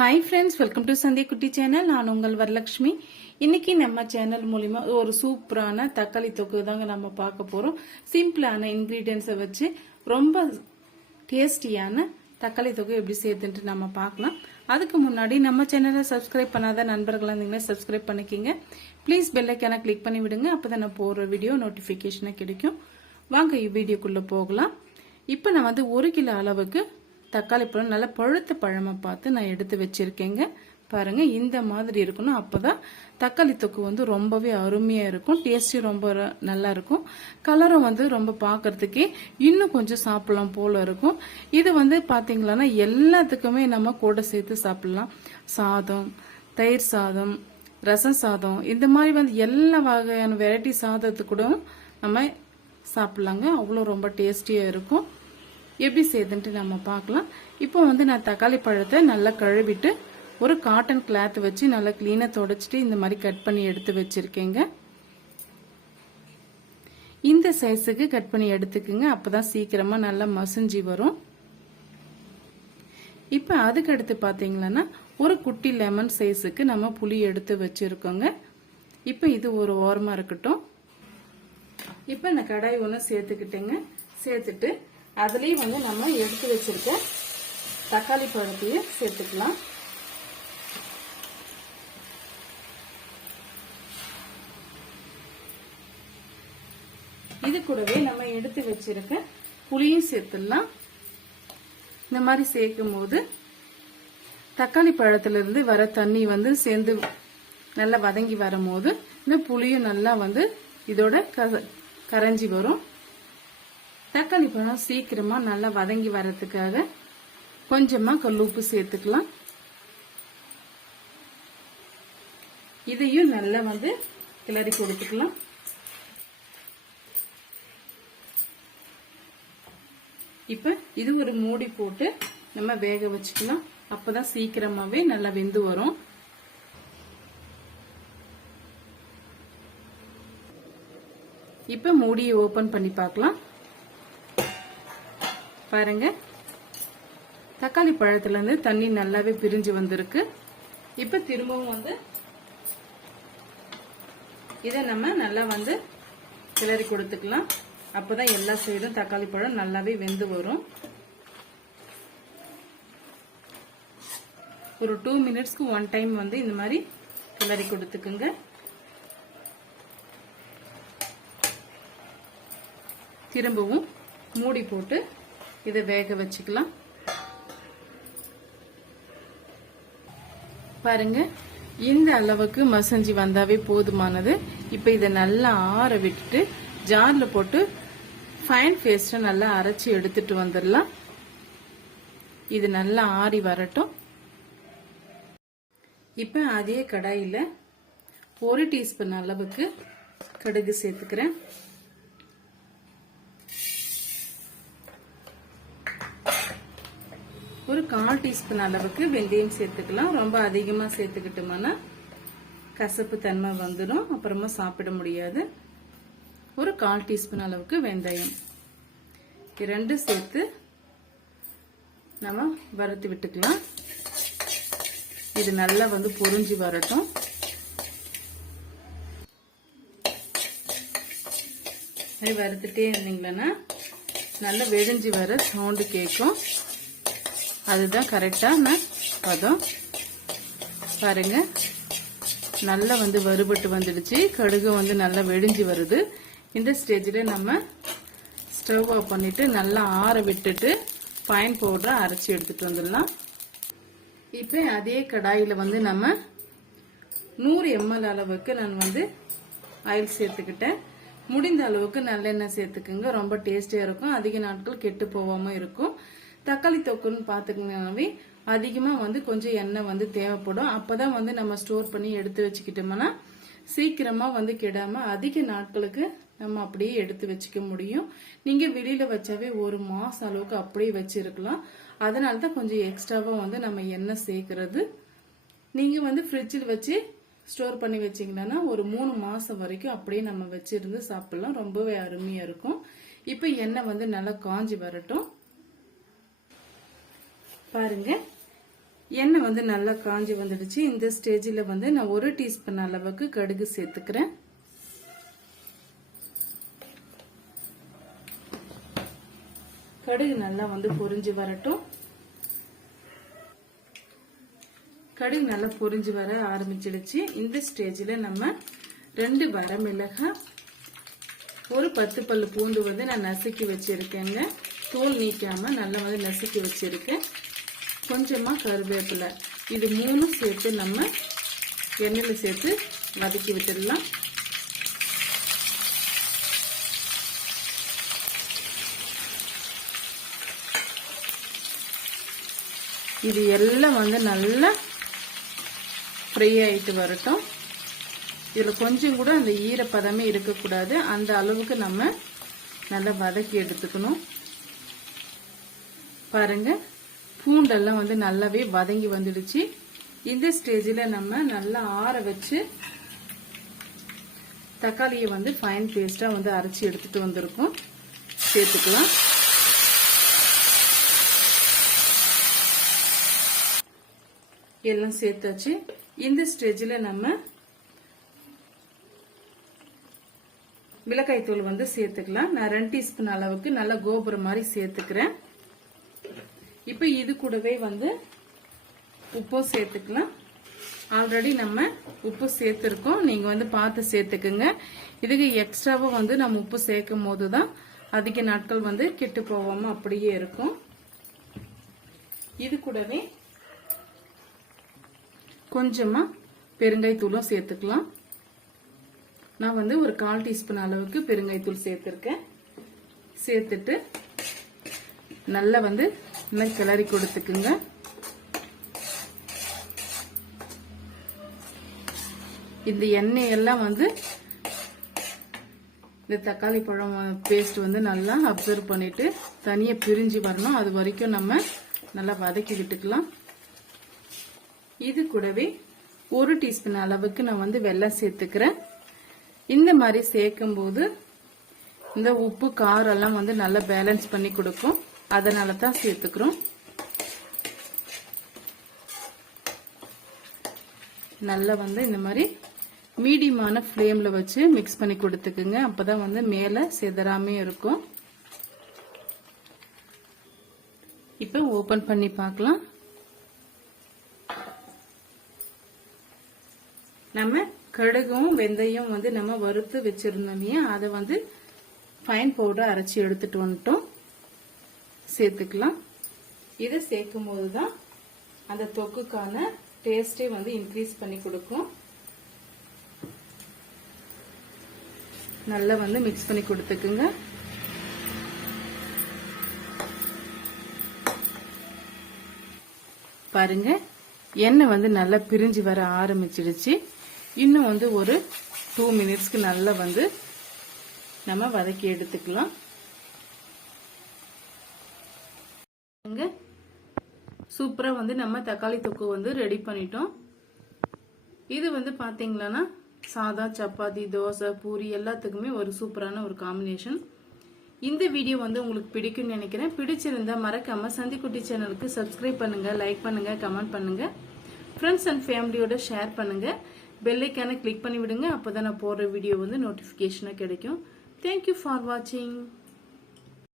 Hi friends welcome to சந்தி குட்டி channel நான் உங்கள் வரலட்சுமி. இன்னைக்கு நம்ம சேனல் மூலிமா ஒரு சூப்பரான தக்காளி தொக்கு தாங்க நம்ம பார்க்க போகிறோம் சிம்பிளான இன்க்ரீடியன்ஸை வச்சு ரொம்ப டேஸ்டியான தக்காளி தொகை எப்படி செய்யுதுன்ட்டு நம்ம பார்க்கலாம். அதுக்கு முன்னாடி நம்ம சேனலை சப்ஸ்கிரைப் பண்ணாத நண்பர்களாக இருந்தீங்கன்னா சப்ஸ்கிரைப் பண்ணிக்கிங்க. ப்ளீஸ் பெல்லைக்கான கிளிக் பண்ணி விடுங்க. அப்போ தான் நான் போகிற வீடியோ நோட்டிஃபிகேஷனாக கிடைக்கும். வாங்க வீடியோக்குள்ளே போகலாம். இப்போ நான் வந்து ஒரு கிலோ அளவுக்கு தக்காளி பழம் நல்லா பழுத்த பழமாக பார்த்து நான் எடுத்து வச்சிருக்கேங்க. பாருங்க இந்த மாதிரி இருக்கணும். அப்பதான் தக்காளி தொக்கு வந்து ரொம்பவே அருமையாக இருக்கும். டேஸ்டும் ரொம்ப நல்லாயிருக்கும் நல்லா இருக்கும். கலரும் வந்து ரொம்ப பார்க்கறதுக்கே இன்னும் கொஞ்சம் சாப்பிட்லாம் போல இருக்கும். இது வந்து பார்த்தீங்களான்னா எல்லாத்துக்குமே நம்ம கூட சேர்த்து சாப்பிட்லாம். சாதம் தயிர் சாதம் ரசம் சாதம் இந்த மாதிரி வந்து எல்லா வகையான வெரைட்டி சாதத்துக்கு கூட நம்ம சாப்பிட்லாங்க. அவ்வளோ ரொம்ப டேஸ்டியாக இருக்கும். எப்படி செய்யுதுன்ட்டு நம்ம பார்க்கலாம். இப்போ வந்து நான் தக்காளி பழத்தை நல்லா கழுவிட்டு ஒரு காட்டன் கிளாத் வச்சு நல்லா க்ளீனாக தொடச்சிட்டு இந்த மாதிரி கட் பண்ணி எடுத்து வச்சிருக்கேங்க. இந்த சைஸுக்கு கட் பண்ணி எடுத்துக்குங்க. அப்பதான் சீக்கிரமாக நல்லா மசிஞ்சு வரும். இப்போ அதுக்கடுத்து பார்த்தீங்களன்னா ஒரு குட்டி லெமன் சைஸுக்கு நம்ம புளி எடுத்து வச்சுருக்கோங்க. இப்போ இது ஒரு ஓரமாக இருக்கட்டும். இப்போ இந்த கடாய் ஒன்று சேர்த்துக்கிட்டேங்க. சேர்த்துட்டு அதுலேயும் வந்து நம்ம எடுத்து வச்சிருக்க தக்காளி பழத்தையும் சேர்த்துக்கலாம். இது கூடவே நம்ம எடுத்து வச்சிருக்க புளியும் சேர்த்துடலாம். இந்த மாதிரி சேர்க்கும் போது தக்காளி பழத்திலிருந்து வர தண்ணி வந்து சேர்ந்து நல்லா வதங்கி வரும்போது இந்த புளியும் நல்லா வந்து இதோட க- கரைஞ்சி வரும். தக்காளி பழம் சீக்கிரமா நல்லா வதங்கி வர்றதுக்காக கொஞ்சமா கல்லுப்பு சேர்த்துக்கலாம். இதையும் நல்லா வந்து கிளறி கொடுத்துக்கலாம். இப்ப இது ஒரு மூடி போட்டு நம்ம வேக வச்சுக்கலாம். அப்பதான் சீக்கிரமாவே நல்லா வெந்து வரும். இப்ப மூடியை ஓபன் பண்ணி பார்க்கலாம். பாருங்க. தக்காளி பழத்துல இருந்து தண்ணி நல்லாவே பிரிஞ்சு வந்திருக்கு. இப்ப திரும்பவும் வந்து இதை நம்ம நல்லா வந்து கிளறி கொடுத்துக்கலாம். அப்பதான் எல்லா சைடும் தக்காளி பழம் நல்லாவே வெந்து வரும். ஒரு டூ மினிட்ஸ்க்கு ஒன் டைம் வந்து இந்த மாதிரி கிளறி கொடுத்துக்குங்க. திரும்பவும் மூடி போட்டு இதை வேக வச்சுக்கலாம். பாருங்க இந்த அளவுக்கு மசஞ்சி வந்தாவே போதுமானது. இப்போ இதை நல்லா ஆற விட்டுட்டு ஜாரில் போட்டு ஃபைன் பேஸ்ட்டை நல்லா அரைச்சி எடுத்துட்டு வந்துடலாம். இது நல்லா ஆறி வரட்டும். இப்போ அதே கடாயில் ஒரு டீஸ்பூன் அளவுக்கு கடுகு சேர்த்துக்கிறேன். ஒரு கால் டீஸ்பூன் அளவுக்கு வெந்தயம் சேர்த்துக்கலாம். ரொம்ப அதிகமாக சேர்த்துக்கிட்டோம்னா கசப்பு தன்மை வந்துடும் அப்புறமா சாப்பிட முடியாது. ஒரு கால் டீஸ்பூன் அளவுக்கு வெந்தயம். இரண்டு சேர்த்து நம்ம வறுத்து விட்டுக்கலாம். இது நல்லா வந்து பொரிஞ்சு வரட்டும். வறுத்துட்டே இருந்தீங்களன்னா நல்லா வெடிஞ்சு வர சவுண்டு கேட்கும். அதுதான் கரெக்டான பதம். பாருங்க. நல்லா வந்து வறுபட்டு வந்துடுச்சு. கடுகு வந்து நல்லா வெடிஞ்சு வருது. இந்த ஸ்டேஜில் நம்ம ஸ்டவ் ஆஃப் பண்ணிட்டு நல்லா ஆற விட்டுட்டு ஃபைன் பவுடரை அரைச்சி எடுத்துட்டு வந்துடலாம். இப்போ அதே கடாயில் வந்து நம்ம நூறு எம்எல் அளவுக்கு நான் வந்து ஆயில் சேர்த்துக்கிட்டேன். முடிந்த அளவுக்கு நல்லெண்ணெய் சேர்த்துக்குங்க. ரொம்ப டேஸ்டியாக இருக்கும். அதிக நாட்கள் கெட்டு போகாமல் இருக்கும். தக்காளி தொக்குன்னு பார்த்துக்கினாவே அதிகமாக வந்து கொஞ்சம் எண்ணெய் வந்து தேவைப்படும். அப்போ தான் வந்து நம்ம ஸ்டோர் பண்ணி எடுத்து வச்சுக்கிட்டோம்னா சீக்கிரமாக வந்து கெடாமல் அதிக நாட்களுக்கு நம்ம அப்படியே எடுத்து வச்சுக்க முடியும். நீங்கள் வெளியில் வச்சாவே ஒரு மாதம் அளவுக்கு அப்படியே வச்சுருக்கலாம். அதனால தான் கொஞ்சம் எக்ஸ்ட்ராவாக வந்து நம்ம எண்ணெய் சேர்க்கறது. நீங்கள் வந்து ஃப்ரிட்ஜில் வச்சு ஸ்டோர் பண்ணி வச்சீங்கன்னா ஒரு மூணு மாதம் வரைக்கும் அப்படியே நம்ம வச்சுருந்து சாப்பிட்லாம். ரொம்பவே அருமையாக இருக்கும். இப்போ எண்ணெய் வந்து நல்லா காஞ்சி வரட்டும். பாருங்க. எண்ணெய் வந்து நல்லா காஞ்சி வந்துடுச்சு. இந்த ஸ்டேஜில் வந்து நான் ஒரு டீஸ்பூன் அளவுக்கு கடுகு சேர்த்துக்கிறேன். கடுகு நல்லா வந்து பொரிஞ்சு வரட்டும். கடுகு நல்லா பொரிஞ்சு வர ஆரம்பிச்சிடுச்சு. இந்த ஸ்டேஜில் நம்ம ரெண்டு வரமிளகாய் ஒரு பத்து பல்லு பூண்டு வந்து நான் நசுக்கி வச்சுருக்கேங்க. தோல் நீக்காமல் நல்லா வந்து நசுக்கி வச்சுருக்கேன். கொஞ்சமாக கருவேப்பிலை. இது மூணும் சேர்த்து நம்ம எண்ணெயில் சேர்த்து வதக்கி விட்டுடலாம். இது எல்லாம் வந்து நல்லா ஃப்ரை ஆகிட்டு வரட்டும். இதில் கொஞ்சம் கூட அந்த ஈரப்பதமே இருக்கக்கூடாது. அந்த அளவுக்கு நம்ம நல்லா வதக்கி எடுத்துக்கணும். பாருங்கள் பூண்டெல்லாம் வந்து நல்லாவே வதங்கி வந்துடுச்சு. இந்த ஸ்டேஜில் நம்ம நல்லா ஆற வச்சு தக்காளியை வந்து ஃபைன் பேஸ்ட்டாக வந்து அரைச்சி எடுத்துகிட்டு வந்திருக்கோம். சேர்த்துக்கலாம். எல்லாம் சேர்த்தாச்சு. இந்த ஸ்டேஜில் நம்ம மிளகாய் தூள் வந்து சேர்த்துக்கலாம். நான் ரெண்டு டீஸ்பூன் அளவுக்கு நல்லா கோபுரம் மாதிரி சேர்த்துக்கிறேன். இப்போ இது கூடவே வந்து உப்பும் சேர்த்துக்கலாம். ஆல்ரெடி நம்ம உப்பு சேர்த்துருக்கோம். நீங்க வந்து பார்த்து சேர்த்துக்குங்க. இதுக்கு எக்ஸ்ட்ராவும் வந்து நம்ம உப்பு சேர்க்கும் போது தான் அதிக நாட்கள் வந்து கெட்டு போகாமல் அப்படியே இருக்கும். இது கூடவே கொஞ்சமா பெருங்காய்த்தூளும் சேர்த்துக்கலாம். நான் வந்து ஒரு கால் டீஸ்பூன் அளவுக்கு பெருங்காய்த்தூள் சேர்த்துருக்கேன். சேர்த்துட்டு நல்லா வந்து இந்த மாதிரி கிளறி கொடுத்துக்குங்க. இந்த எண்ணெய் எல்லாம் வந்து இந்த தக்காளி பழம் பேஸ்ட் வந்து நல்லா அப்சர்வ் பண்ணிட்டு தனியா பிரிஞ்சு வரணும். அது வரைக்கும் நம்ம நல்லா வதக்கிக்கிட்டுக்கலாம் இது கூடவே ஒரு டீஸ்பூன் அளவுக்கு நான் வந்து வெள்ளம் சேர்த்துக்கிறேன். இந்த மாதிரி சேர்க்கும் போது இந்த உப்பு காரம் எல்லாம் வந்து நல்லா பேலன்ஸ் பண்ணி கொடுக்கும். அதனால தான் சேர்த்துக்கிறோம். நல்லா வந்து இந்த மாதிரி மீடியமான ஃப்ளேம்ல வச்சு மிக்ஸ் பண்ணி கொடுத்துக்குங்க. அப்பதான் வந்து மேல செதறாமே இருக்கும். இப்போ ஓபன் பண்ணி பார்க்கலாம். நம்ம கடுகும் வெந்தயம் வந்து நம்ம வறுத்து வச்சிருந்தோம் அதை வந்து ஃபைன் பவுடர் அரைச்சி எடுத்துட்டு வந்துட்டோம். சேர்த்துக்கலாம். இதை சேர்க்கும் போது தான் அந்த தொக்குக்கான டேஸ்டே வந்து இன்க்ரீஸ் பண்ணி கொடுக்கும். நல்லா வந்து மிக்ஸ் பண்ணி கொடுத்துக்குங்க. பாருங்க எண்ணெய் வந்து நல்லா பிரிஞ்சு வர ஆரம்பிச்சிடுச்சு. இன்னும் வந்து ஒரு டூ மினிட்ஸ்க்கு நல்லா வந்து நம்ம வதக்கி எடுத்துக்கலாம். சூப்பரா வந்து நம்ம தக்காளி தொக்கு வந்து ரெடி பண்ணிட்டோம். இது வந்து பாத்தீங்களன்னா சாதா சப்பாத்தி தோசை பூரி எல்லாத்துக்குமே ஒரு சூப்பரான ஒரு காம்பினேஷன் இந்த வீடியோ வந்து உங்களுக்கு பிடிக்கும்னு நினைக்கிறேன். பிடிச்சிருந்தா மறக்காம சந்திக்குட்டி சேனலுக்கு சப்ஸ்கிரைப் பண்ணுங்க லைக் பண்ணுங்க கமெண்ட் பண்ணுங்க. ஃப்ரெண்ட்ஸ் அண்ட் ஃபேமிலியோட ஷேர் பண்ணுங்க. பெல்லைக்கான கிளிக் பண்ணி விடுங்க அப்போதான் நான் போடுற வீடியோ வந்து நோட்டிஃபிகேஷனாக கிடைக்கும். தேங்க்யூ ஃபார் வாட்சிங்